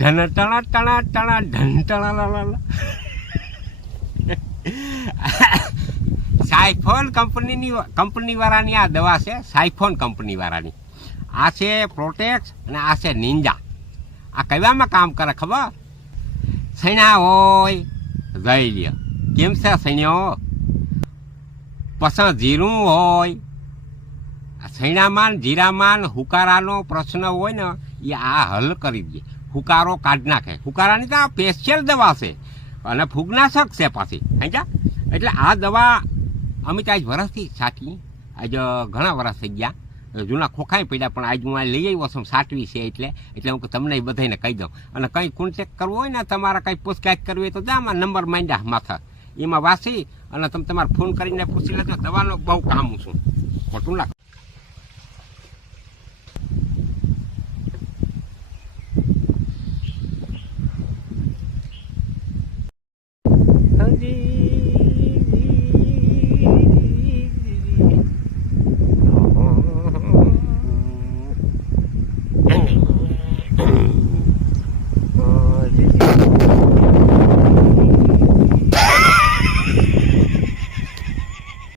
ધન ટણા ટણા ટણા ધન ટણા સાયફોન કંપનીવાળાની આ દવા છે. સાયફોન કંપનીવાળાની આ છે પ્રોટેક્સ અને આ છે નિંજા. આ કયામાં કામ કરે ખબર? સૈણા હોય જઈ લ્યો. કેમ છે સૈણ્યો? પસંદ જીરું હોય, સૈણામાં જીરામાં હુકારાનો પ્રશ્ન હોય ને એ આ હલ કરી દે. હુકારો કાઢી નાખે. હુકારાની તો આ સ્પેશિયલ દવા છે અને ફૂગનાશક છે પાછી. સમજ્યા? એટલે આ દવા અમે તો આજ વરસથી સાચી. આજ ઘણા વરસ થઈ ગયા, જૂના ખોખાઈ પડ્યા, પણ આજ હું આ લઈ આવ્યો છું સાચવી છે. એટલે હું તમને બધાને કહી દઉં. અને કંઈ કોન્ટેક્ટ કરવો હોય ને, તમારે કંઈ પૂછતાછ કરવી હોય તો દામાં નંબર માંડ્યા માથા એમાં વાંચી અને તમે તમારે ફોન કરીને પૂછી લેજો. દવાનો બહુ કામ છું. ખોટું લાગે.